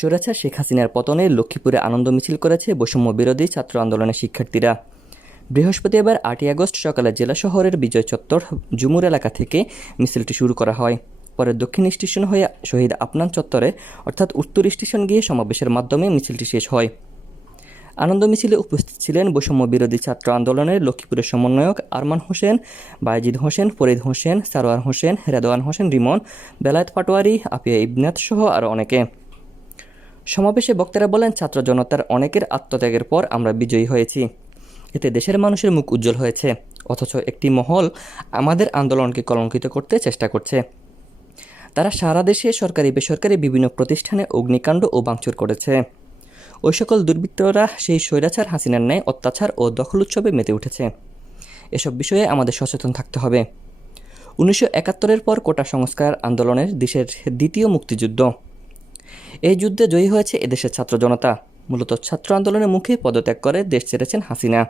স্বৈরাচার শেখ হাসিনার পতনে লক্ষ্মীপুরে আনন্দ মিছিল করেছে বৈষম্য বিরোধী ছাত্র আন্দোলনের শিক্ষার্থীরা। বৃহস্পতিবার আটই আগস্ট সকালে জেলা শহরের বিজয় চত্বর জুমুর এলাকা থেকে মিছিলটি শুরু করা হয়। পরে দক্ষিণ স্টেশন হয়ে শহীদ আপনান চত্বরে, অর্থাৎ উত্তর স্টেশন গিয়ে সমাবেশের মাধ্যমে মিছিলটি শেষ হয়। আনন্দ মিছিলে উপস্থিত ছিলেন বৈষম্য বিরোধী ছাত্র আন্দোলনের লক্ষ্মীপুরের সমন্বয়ক আরমান হোসেন, বায়েজিদ হোসেন, ফরিদ হোসেন সারোয়ার হোসেন, রেদওয়ান হোসেন, রিমন, বেলায়েত পাটোয়ারি আপিয়া ইবনাথ সহ আরও অনেকে। সমাবেশে বক্তারা বলেন, ছাত্র জনতার অনেকের আত্মত্যাগের পর আমরা বিজয়ী হয়েছি। এতে দেশের মানুষের মুখ উজ্জ্বল হয়েছে। অথচ একটি মহল আমাদের আন্দোলনকে কলঙ্কিত করতে চেষ্টা করছে। তারা সারা দেশে সরকারি, বেসরকারি বিভিন্ন প্রতিষ্ঠানে অগ্নিকাণ্ড ও ভাঙচুর করেছে। ওই সকল দুর্বৃত্তরা সেই স্বৈরাচার, হাসিনার ন্যায় অত্যাচার ও দখল উৎসবে মেতে উঠেছে। এসব বিষয়ে আমাদের সচেতন থাকতে হবে। উনিশশো একাত্তরের পর কোটা সংস্কার আন্দোলনের দেশের দ্বিতীয় মুক্তিযুদ্ধ। এই যুদ্ধে জয়ী হয়েছে এদেশের ছাত্র জনতা। মূলত ছাত্র আন্দোলনের মুখে পদত্যাগ করে দেশ ছেড়েছেন হাসিনা।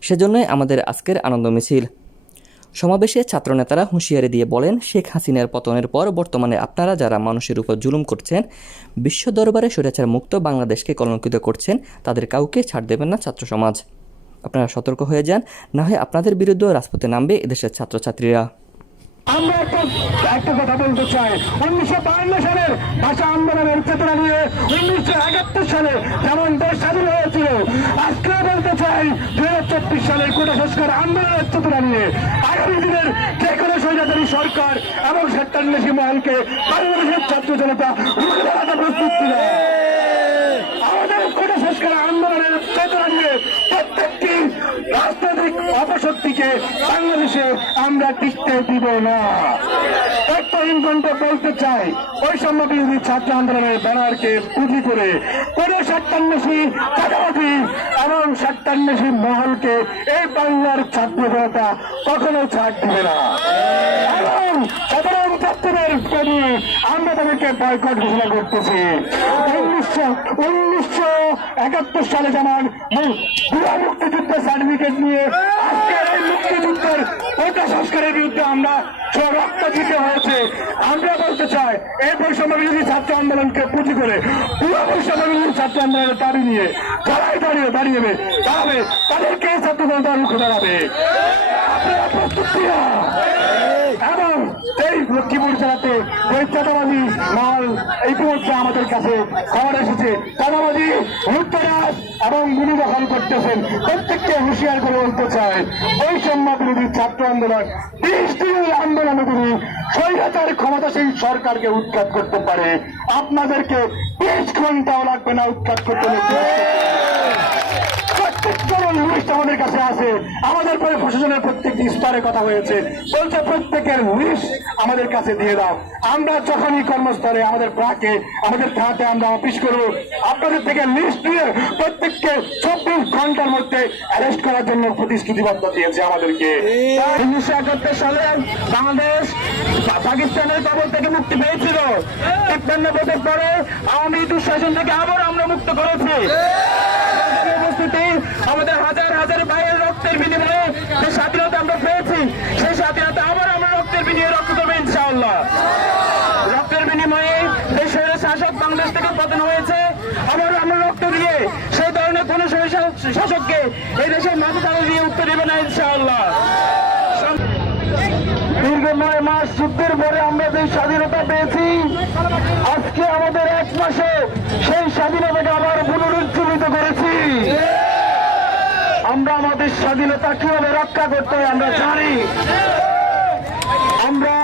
সেজন্যই আমাদের আজকের আনন্দ মিছিল। সমাবেশে ছাত্রনেতারা হুঁশিয়ারি দিয়ে বলেন, শেখ হাসিনার পতনের পর বর্তমানে আপনারা যারা মানুষের উপর জুলুম করছেন, বিশ্ব দরবারে স্বৈরাচার মুক্ত বাংলাদেশকে কলঙ্কিত করছেন, তাদের কাউকে ছাড় দেবেন না ছাত্র সমাজ। আপনারা সতর্ক হয়ে যান, না হয় আপনাদের বিরুদ্ধেও রাজপথে নামবে এদেশের ছাত্রছাত্রীরা। আমরা একটা একটা কথা বলতে চাই। উনিশশো বাহান্ন সালের ভাষা আন্দোলনের চেতনা নিয়ে উনিশশো একাত্তর সালে যেমন দেশ স্বাধীন হয়েছিল আজকে বলতে চাই দুই হাজার চব্বিশ সালের কোটা সংস্কার আন্দোলনের চেতনা নিয়ে আগামী দিনের যে কোনো স্বৈরাচারী সরকার এবং সত্যান্বেষী মহলকে বাংলাদেশের ছাত্র জনতা রুখে দাঁড়াতে প্রস্তুত ছিল। আমাদের কোটা সংস্কার আন্দোলনের চেতনা নিয়ে প্রত্যেকটি অপশক্তিকে বাংলাদেশে আমরা টিকতে দিব না। ইনকন্টে বলতে চাই ওই বৈষম্য বিরোধী ছাত্র আন্দোলনের ব্যানারকে পুঁজি করে কোন সাতান্নশী চাঁদাবাদী এবং সত্যান্বেষী মহলকে এই বাংলার ছাত্র জনতা কখনো ছাড় দিবে না। এবং সাধারণ ছাত্রদের নিয়ে আমরা তাদেরকে বয়কট ঘোষণা করতেছি। উনিশশো উনিশশো একাত্তর সালে যেমন বুড়া মুক্তিযুদ্ধের সার্টিফিকেট নিয়ে আজকের এই মুক্তিযুদ্ধের কোটা সংস্কারের বিরুদ্ধে আমরা রক্ত দিতে হয়েছে, আমরা বলতে চাই, এই বৈষম্য বিরোধী ছাত্র আন্দোলনকে পুঁজি করে পুরো বৈষম্য বিরোধী ছাত্র আন্দোলনের দাবি নিয়ে যারাই দাঁড়িয়ে দাঁড়িয়ে দাঁড়াবে তাদেরকে ছাত্র জনতা রুখে দাঁড়াবে। আপনারা প্রস্তুত এই লক্ষ্মীপুর জেলাতে যে মাল ইতিমধ্যে আমাদের কাছে খবর এসেছে। চাঁদাবাজি লুটতরাজ এবং গুলি দখল করতেছেন। প্রত্যেককে হুঁশিয়ার করে বলতে চায় বৈষম্য বিরোধী ছাত্র আন্দোলন বিশ দিনের আন্দোলন করি স্বৈরাচার ক্ষমতাসীন সরকারকে উৎখাত করতে পারে। আপনাদেরকে বিশ ঘন্টাও লাগবে না উৎখাত করতে। লিস্ট আমাদের কাছে আছে। আমাদের পরে প্রশাসনের প্রত্যেকটি স্তরে কথা হয়েছে। বলছে প্রত্যেকের লিস্ট আমাদের কাছে দিয়ে দাও। আমরা যখনই কর্মস্থলে আমাদের ব্রাকে আমাদের থানাতে আমরা অফিস করব আপনাদের থেকে লিস্ট নিয়ে প্রত্যেককে চব্বিশ ঘণ্টার মধ্যে অ্যারেস্ট করার জন্য প্রতিশ্রুতিবদ্ধ দিয়েছে আমাদেরকে। উনিশশো একাত্তর সালে বাংলাদেশ পাকিস্তানের কবল থেকে মুক্তি পেয়েছিল। তিপ্পান্ন বছর পরে আওয়ামী দুঃশাসন থেকে আবার আমরা মুক্ত করেছি। আমাদের ভাইয়ের রক্তের বিনিময়ে যে স্বাধীনতা আমরা পেয়েছি, সেই স্বাধীনতা আবার আমরা রক্তের বিনিময়ে রক্ত দেবো ইনশাআল্লাহ। রক্তের বিনিময়ে দেশের শাসক বাংলাদেশ থেকে পতন হয়েছে। আবার আমরা রক্ত দিয়ে সেই ধরনের কোন শাসককে এই দেশের মাঝে তারা দিয়ে উত্তর দেবে না ইনশাআল্লাহ। দীর্ঘ নয় মাস যুদ্ধের পরে আমরা যে স্বাধীনতা পেয়েছি, আজকে আমাদের এক মাসে সেই স্বাধীনতাকে আবার পুনরুজ্জীবিত করেছি। আমরা আমাদের স্বাধীনতা কীভাবে রক্ষা করতে হয় আমরা জানি। আমরা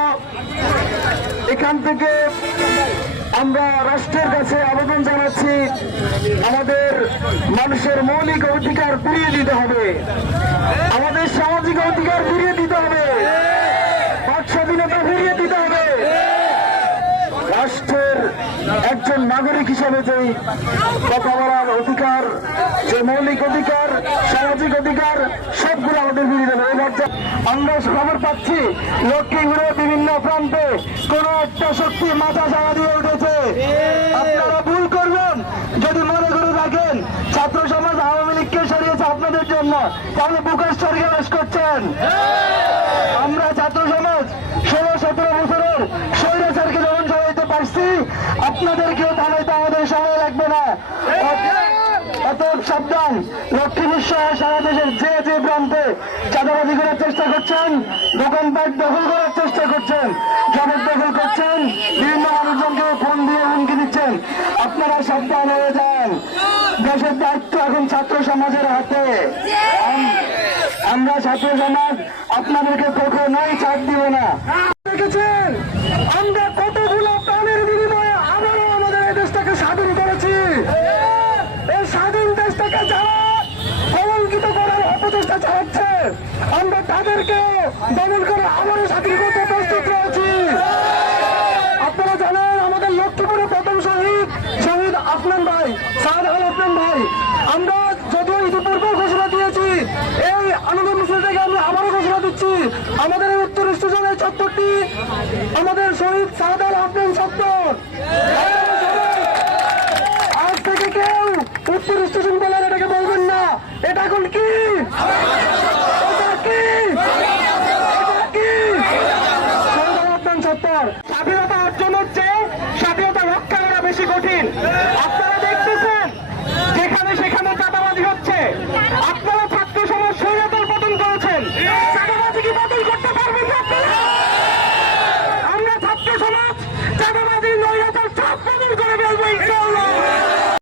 এখান থেকে আমরা রাষ্ট্রের কাছে আবেদন জানাচ্ছি, আমাদের মানুষের মৌলিক অধিকার ফিরিয়ে দিতে হবে। আমাদের সামাজিক অধিকার ফিরিয়ে দিতে হবে বাক স্বাধীনতা ফিরিয়ে দিতে হবে রাষ্ট্রের একজন নাগরিক হিসেবে যে কথা বলার অধিকার, যে মৌলিক অধিকার, সামাজিক অধিকার, সবগুলো আমাদের এবার যা- আমরা খবর পাচ্ছি, লক্ষ্মীপুরের বিভিন্ন প্রান্তে কোন একটা শক্তি মাথা চাড়া দিয়ে উঠেছে। আপনারা ভুল করবেন, যদি মনে করে রাখেন ছাত্র সমাজ আওয়ামী লীগকে সরিয়েছে আপনাদের জন্য। তাহলে বুকাশ সরকার করছেন। সাবধান। লক্ষ্মীপুর সহ সারা দেশের যে যে প্রান্তে চাঁদাবাজি করার চেষ্টা করছেন দোকানপাট দখল করার চেষ্টা করছেন জবরদখল করছেন, বিভিন্ন মানুষজনকে ফোন দিয়ে হুমকি দিচ্ছেন। আপনারা সাবধান হয়ে যান। দেশের দায়িত্ব এখন ছাত্র সমাজের হাতে। আম- আমরা ছাত্র সমাজ, আপনাদেরকে কখনোই ছাড় দিব না। দেখেছেন? আমরা কতগুলো প্রাণের বিনিময়ে আবারও আমাদের এই দেশটাকে স্বাধীন করেছি এই স্বাধীন দেশটাকে যারা কলঙ্কিত করার অপচেষ্টা চালাচ্ছে আমরা তাদেরকে দমন করে আবারও স্বাধীন করতে প্রস্তুত রয়েছি। আপনারা জানেন আমাদের লক্ষ্মীপুরে প্রথম শহীদ শহীদ আফনান ভাই আল আফনান ভাই। আমরা যদিও ইতিপূর্বে ঘোষণা দিয়েছি, এই আনন্দ মিছিল থেকে আমরা আবারও ঘোষণা দিচ্ছি, আমাদের এই উত্তর স্টেশনের চত্বরটি আমাদের শহীদ আল আফনান চত্বর। আজ থেকে কেউ উত্তর স্টেশন বলার এটাকে বলবেন না। এটা এখন কি